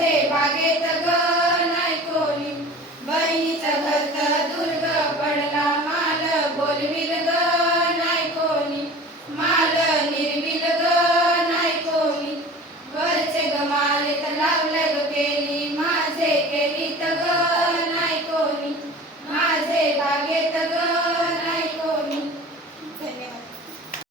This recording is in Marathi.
तुझे बागेत ग.